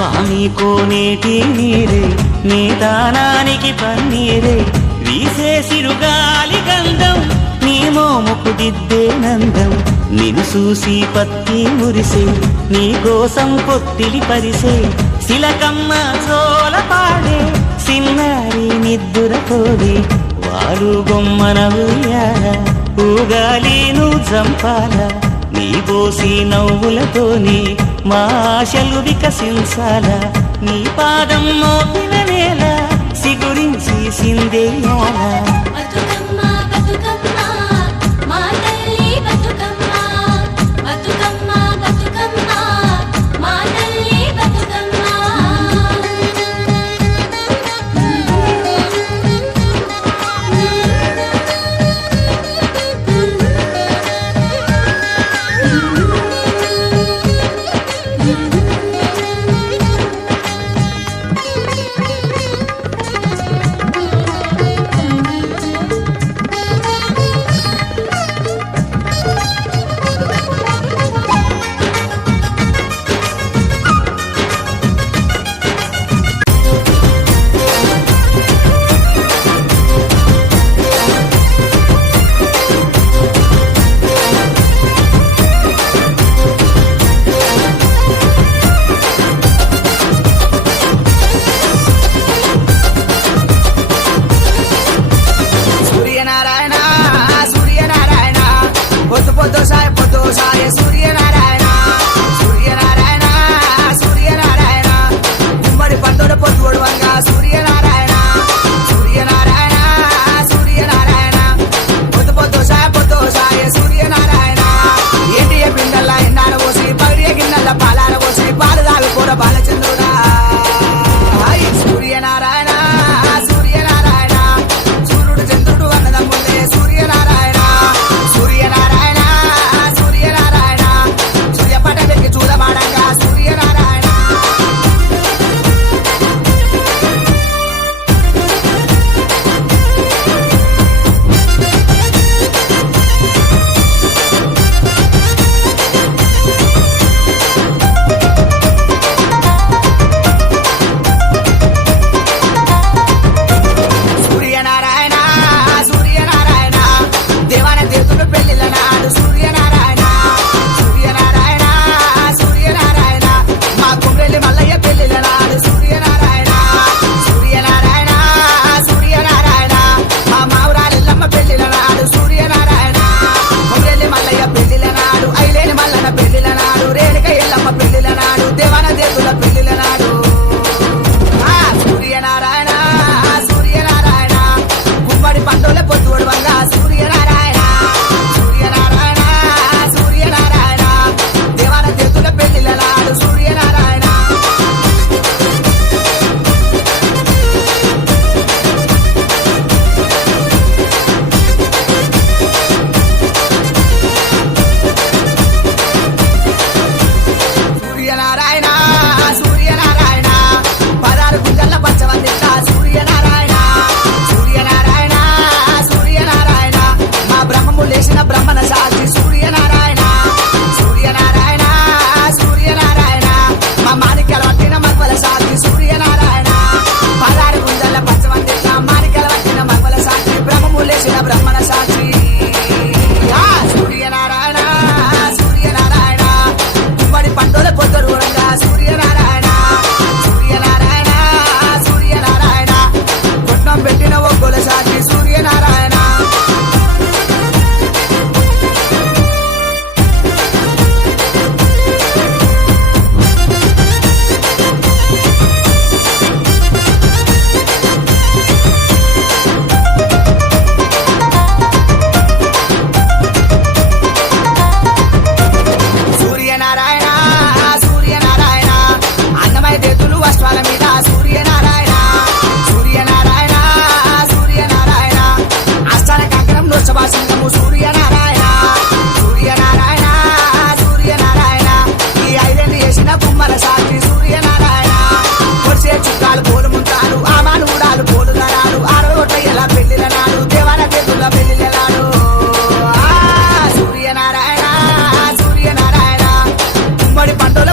స్వామి కోనేటి నీరే నీ దానానికి పన్నీరే వీసే సిరుగాలి గంధం నీ మోముకు దిద్దే నందం నిన్ను చూసి పత్తి మురిసే నీ కోసం పొత్తిలి పరిసే శిలకమ్మ జోల పాడే సిన్నారి నిద్దుర పోదే వారు బొమ్మన ఉయ్యాల ఊగాలి నువ్వు జంపాల నీ బోసి నవ్వులతోని మా ఆశలు వికసించాల నీ పాదం మోపిన నేల సిగురించి సిందేయాల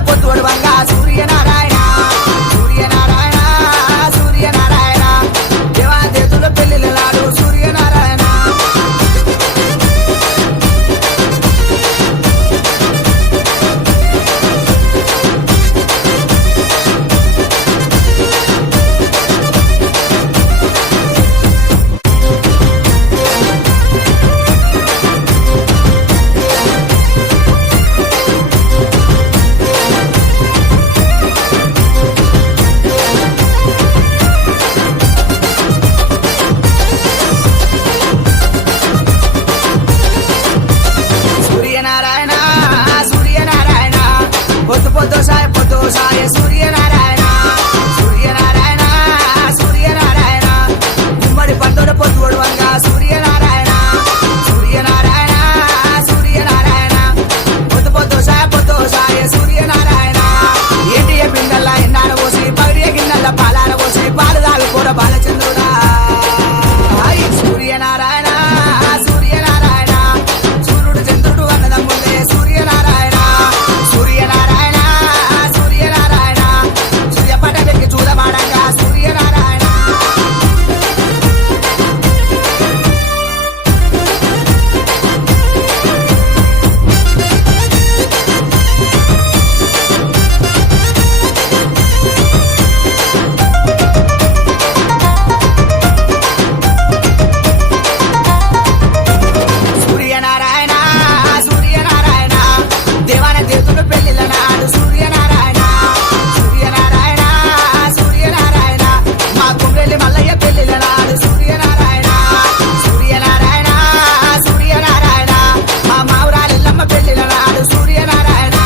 పొద్దుడు వంగా సూర్యనారాయణ పొద్దుసాయ సూర్యనారాయణ సూర్యనారాయణ సూర్యనారాయణ గుమ్మడి పండుగ పొద్దు ఒడవంగా సూర్యనారాయణ సూర్యనారాయణ సూర్యనారాయణ పొద్దుసాయ సూర్యనారాయణ ఏంటి బిందల్లా ఎన్నార పోసి పగిడియ గిన్నెల పాలార పోసి పాలు తాగి కూడా బాలచంద్రుడా సూర్యనారాయణ సూర్యనారాయణ సూర్యుడు చంద్రుడు అన్నదమ్ములే సూర్యనారాయణ సూర్యనారాయణ సూర్యనారాయణ సూర్యపట వెక్కి చూడమాడంగా సూర్యనారాయణ సూర్యనారాయణ సూర్యనారాయణ దేవాన దేవతలు పెళ్లిల నాడు సూర్యనారాయణ సూర్యనారాయణ సూర్యనారాయణ మా కుమ్రెల్లి మల్లయ్య పెళ్లిల నాడు సూర్యనారాయణ సూర్యనారాయణ సూర్యనారాయణ మా మావురాలిల్లమ్మ పెళ్లిల నాడు సూర్యనారాయణ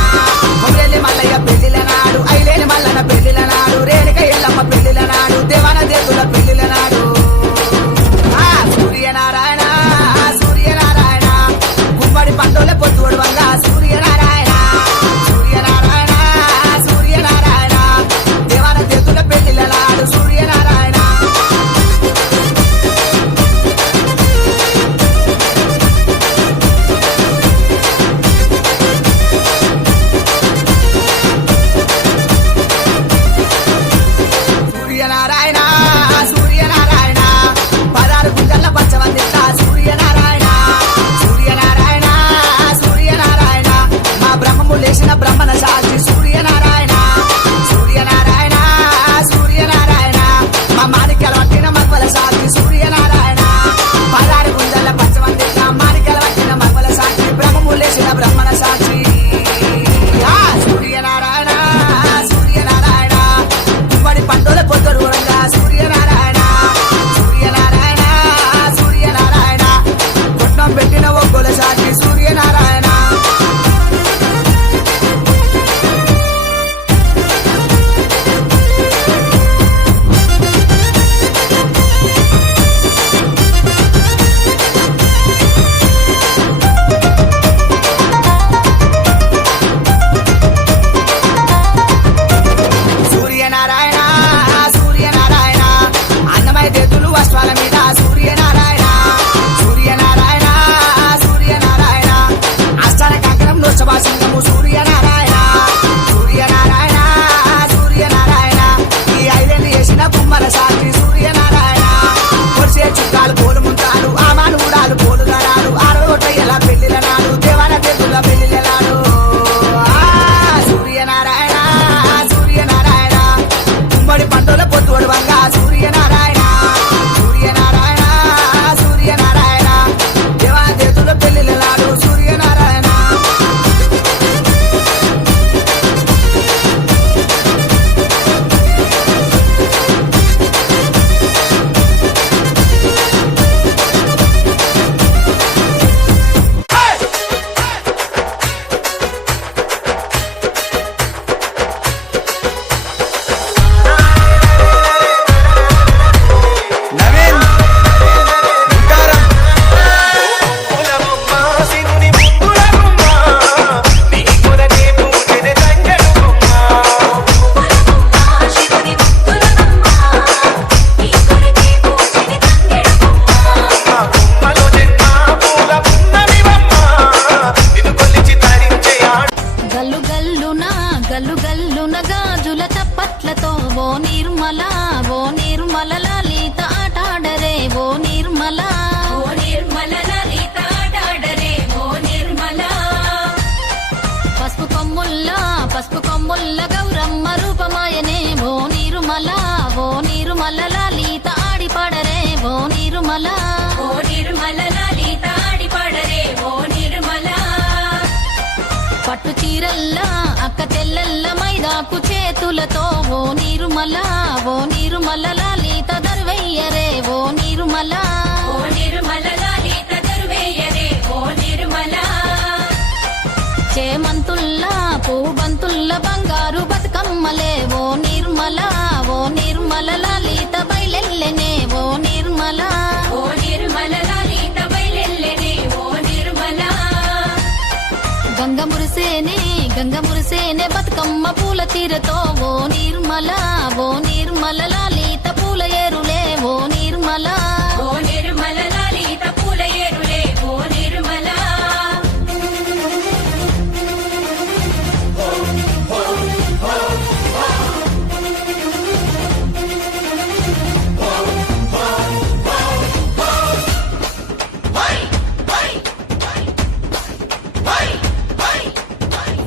కుమ్రెల్లి మల్లయ్య పెళ్లిల నాడు ఐలేని మల్లన్న పెళ్లిల నాడు రేణుక ఎల్లమ్మ పెళ్లిల నాడు దేవాన దేవతల పెళ్లిల నాడు సూర్యనారాయణ సూర్యనారాయణ గుమ్మడి పండుగ పొద్దు ఒడవంగా సూర్యనారాయణ సూర్యనారాయణ సూర్యనారాయణ దేవాన దేవతల పెళ్లిల నాడు సూర్యనారాయణ సూర్యనారాయణ సూర్యనారాయణ పదారు గుండెల పచ్చవందిత సూర్యనారాయణ సూర్యనారాయణ సూర్యనారాయణ మా బ్రహ్మము లేచిన బ్రహ్మణ సాక్షి సూర్యనారాయణ సూర్యనారాయణ సూర్యనారాయణ మా మాణిక్యాల పట్టిన మగ్వల సాక్షి సూర్యనారాయణ పదారు గుండెల పచ్చవందిత మాణిక్యాల పట్టిన మగ్వల సాక్షి బ్రహ్మము లేచిన బ్రహ్మణ సాక్షి సూర్యనారాయణ సూర్యనారాయణ గుమ్మడి పండుగ పొద్దు దూరంగా సూర్యనారాయణ సూర్యనారాయణ సూర్యనారాయణ కొట్నం పెట్టిన ఒగ్గొల సాక్షి సూర్యనారాయణ సూర్యనారాయణ సూర్యనారాయణ అన్నమయ దేతులు వస్త్రాల మీద సూర్యనారాయణ సూర్యనారాయణ సూర్యనారాయణ అష్టాన కంకణం నోచబాసింగము సూర్యనారాయణ సూర్యనారాయణ సూర్యనారాయణ ఈ ఐదేళ్ళు చేసిన కుమ్మర సాక్షి సూర్యనారాయణ పొడిసే చుట్టాలు పోలు ముంతాలు ఆమాను ఊడాలు పోలు దరాలు ఆరగొట్ట ఎలా పెళ్లిల నాడు దేవాల దేతుల పెళ్లిల నాడు సూర్యనారాయణ సూర్యనారాయణ గుమ్మడి పండుగ పొద్దు ఒడవంగా సూర్యనారాయణ సూర్యనారాయణ సూర్యనారాయణ దేవా దేవతల పెళ్లిల నాడు సూర్యనారాయణ నవీన్ వికారం గల్లు గల్లున గల్లు గల్లున గాజుల చప్పట్లతో ఓ నిర్మల లలిత ఆటాడరే ఓ నిర్మల లలిత ఆటాడరే ఓ నిర్మల పసుపు కొమ్ముల్ల గౌరమ్మ రూపమాయనే ఓ నిర్మల లలిత ఆడిపాడరే ఓ నిర్మల లలిత ఆడిపాడరే ఓ నిర్మల పట్టు చీరల్లా అక్క తెల్లల్ల మైదాకు చేతులతో ఓ నిర్మల లలిత దర్వయ్యరే ఓ నిర్మల లలిత దర్వయ్యరే ఓ నిర్మల చేమంతుల్లా పువ్వు బంతుల్ల బంగారు బతుకమ్మ బతుకమ్మలే ఓ నిర్మల ఓ నిర్మల లలిత బయలెల్లెనే ఓ నిర్మల ఓ నిర్మల లలిత బయలెల్లెనే ఓ నిర్మల గంగ మురిసేనే బతుకమ్మ పూల తీరతో ఓ నిర్మల లలిత పూల ఏరులే ఓ నిర్మల లలిత పూల ఏరులే ఓ నిర్మల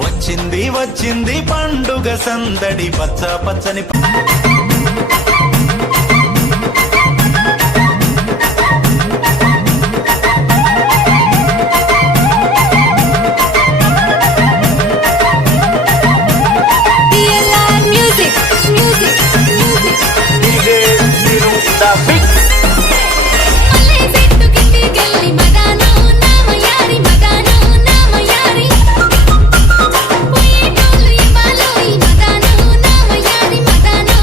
వచ్చింది వచ్చింది పండుగ సందడి పచ్చ పచ్చని DJ Zero the Big. మల్లె చెట్టు కిందికెళ్ళి మగానో నామయారి మగానో నామయారి పోయేటోళ్ళు ఇవ్వాలో ఈ మగానో నామయారి మగానో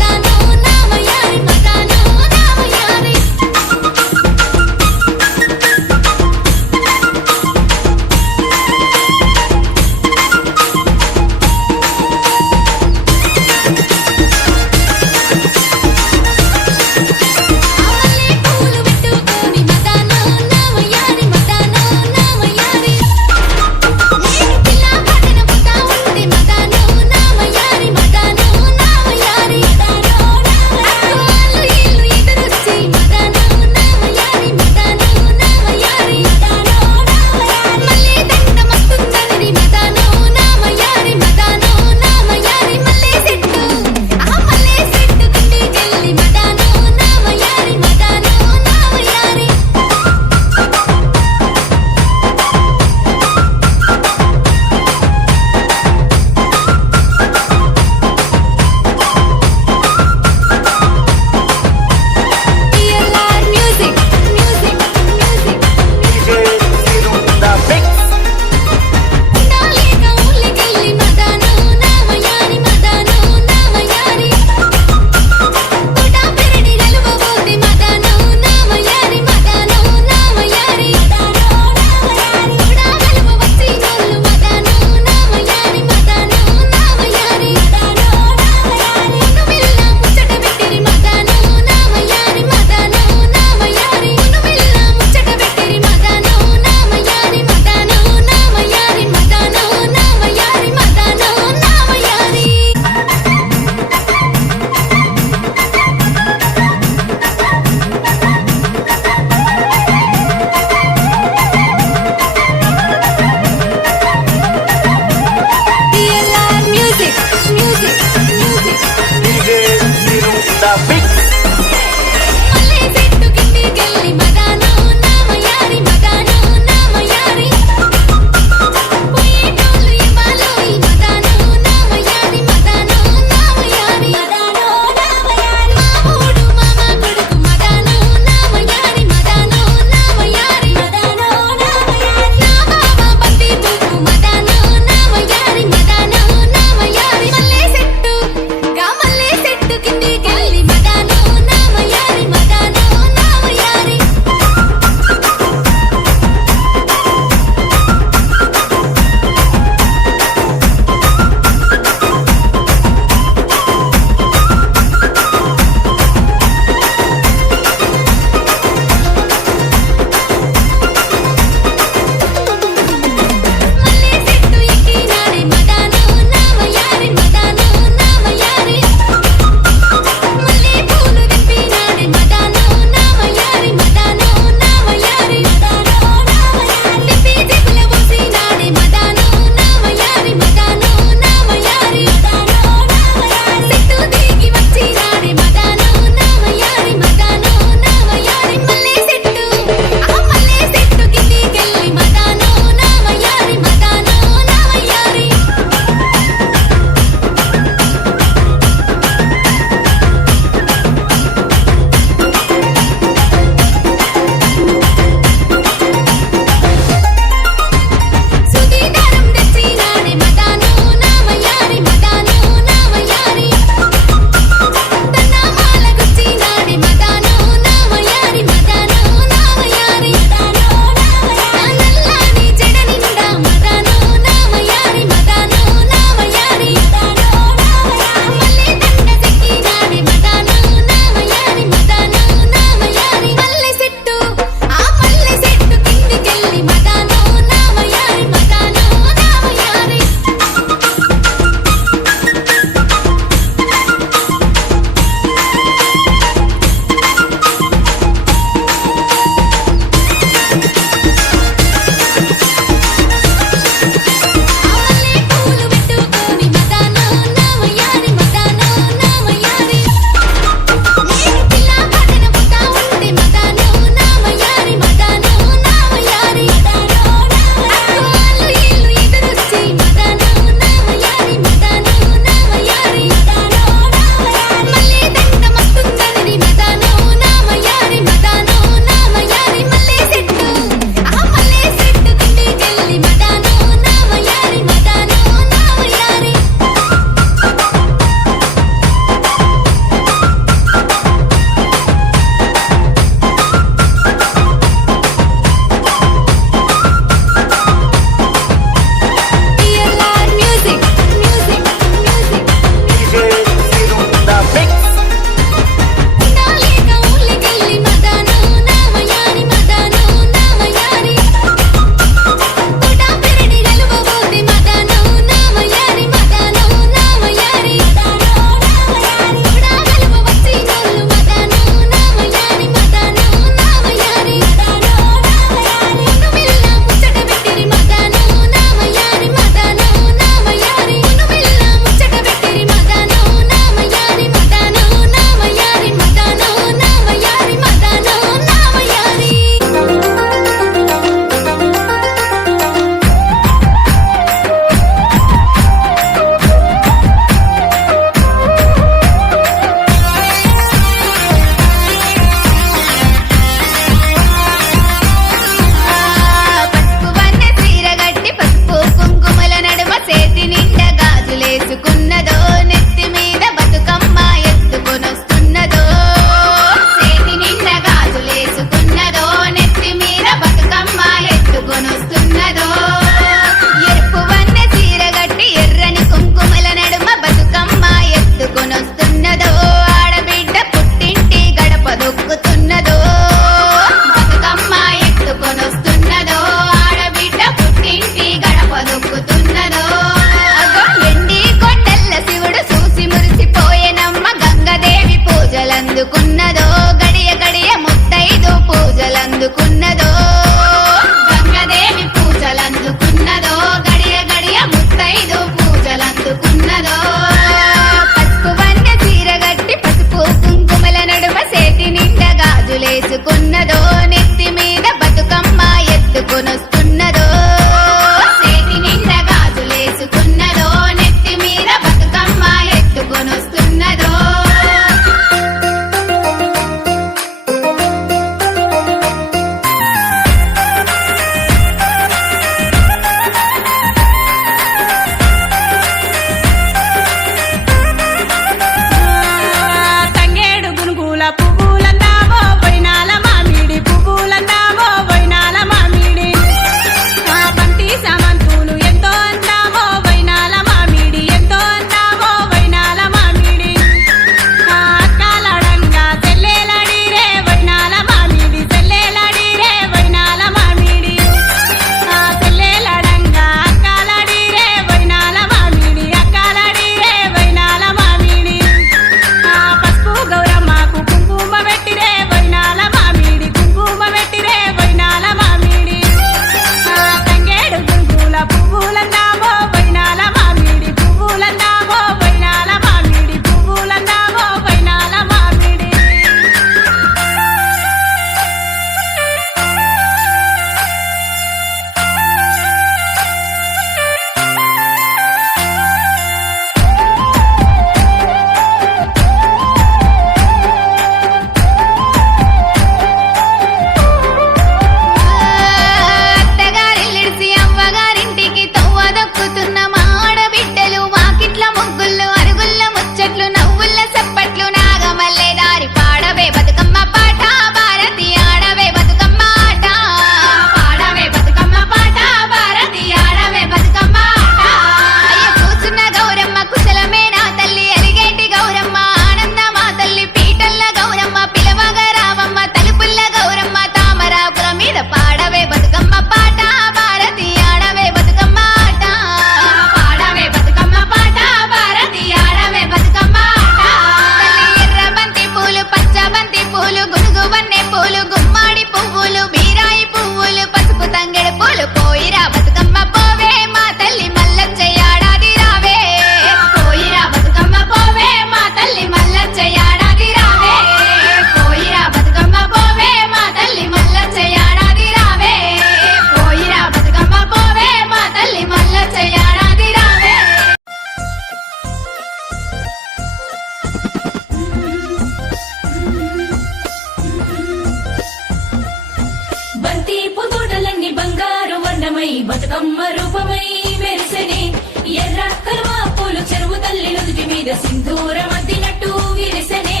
మీద సింధూరం అద్దినట్టు విరిసెనే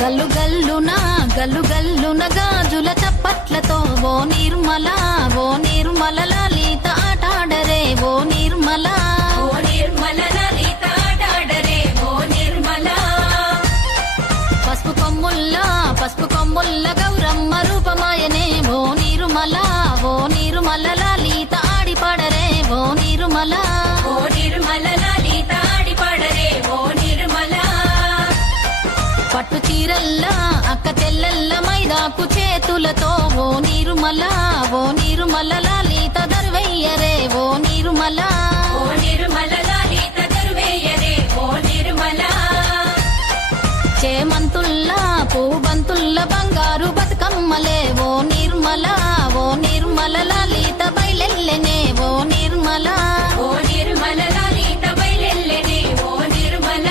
గల్లు గల్లున గల్లు గల్లున గాజుల చప్పట్లతో ఓ నిర్మల లలిత ఆటాడరే ఓ నిర్మల లలిత ఆటాడరే ఓ నిర్మల పసుపు కొమ్ముల్ల గౌరమ్మ రూపమాయనే ఓ నిర్మల లలిత ఆడిపాడరే ఓ నిర్మల లలిత ఆడిపాడరే ఓ నిర్మల పట్టు చీరల్లా అక్క తెల్లల్ల మైదాకు చేతులతో ఓ నిర్మల లలిత దర్వయ్యరే ఓ నిర్మల లలిత దర్వయ్యరే ఓ నిర్మల చేమంతుల్లా పూబంతుల్ల బంగారు బతుకమ్మలే ఓ నిర్మల లలిత బయలెల్లెనే ఓ నిర్మల లలిత బయలెల్లెనే ఓ నిర్మల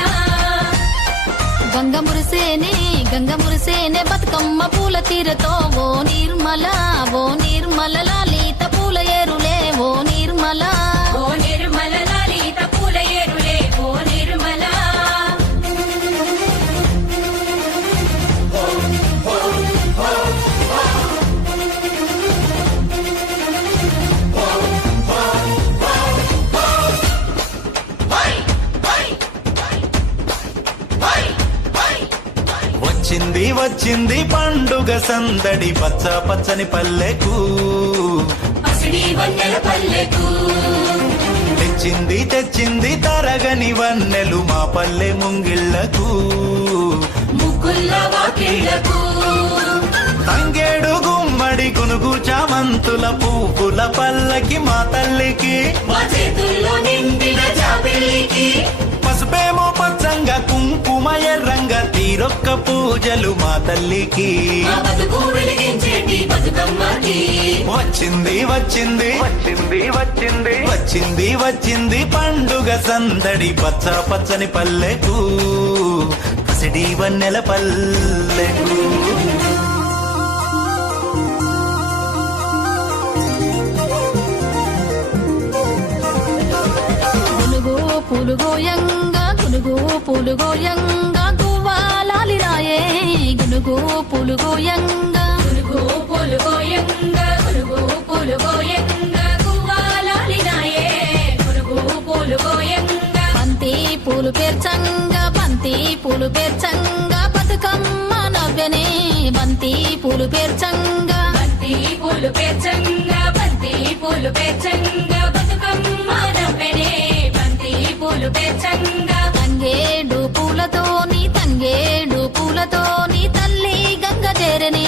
గంగ మురిసేనే బతుకమ్మ పూల తీరతో ఓ నిర్మల లలిత పూల ఏరులే ఓ నిర్మల లలిత పూల ఏరులే ఓ నిర్మల వచ్చింది పండుగ సందడి పచ్చ పచ్చని పల్లెకు పసిడి వన్నెల పల్లెకు తెచ్చింది తరగని వన్నెలు మా పల్లె ముంగిళ్లకు ముగ్గుల్ల వాకిళ్లకు తంగేడు గుమ్మడి గునుగు చామంతుల పువ్వుల పల్లకి మా తల్లికి మా చేతుల్లో నిండిన జాబిల్లికి పసుపేమో పచ్చంగా కుంకుమ ఎర్రంగా తీరొక్క పూజలు మా తల్లికి మా బతుకు వెలిగించేటి బతుకమ్మకి వచ్చింది పండుగ సందడి పచ్చ పచ్చని పల్లెకు పసిడి వన్నెల పల్లెకు పులుగు పూలుగోయంగా గువ్వాలాలిరాయే గునుగు పూలుగోయంగా గువ్వాలాలిరాయే గునుగు పూలుగోయంగా బంతి పూలు పేర్చంగా బతుకమ్మ నవ్వెనే బంతి పూలు పేర్చంగా బతుకమ్మ నవ్వెనే బంతి పూలు పేర్చంగా తంగేడు పూలతోని తల్లి గంగ చేరనే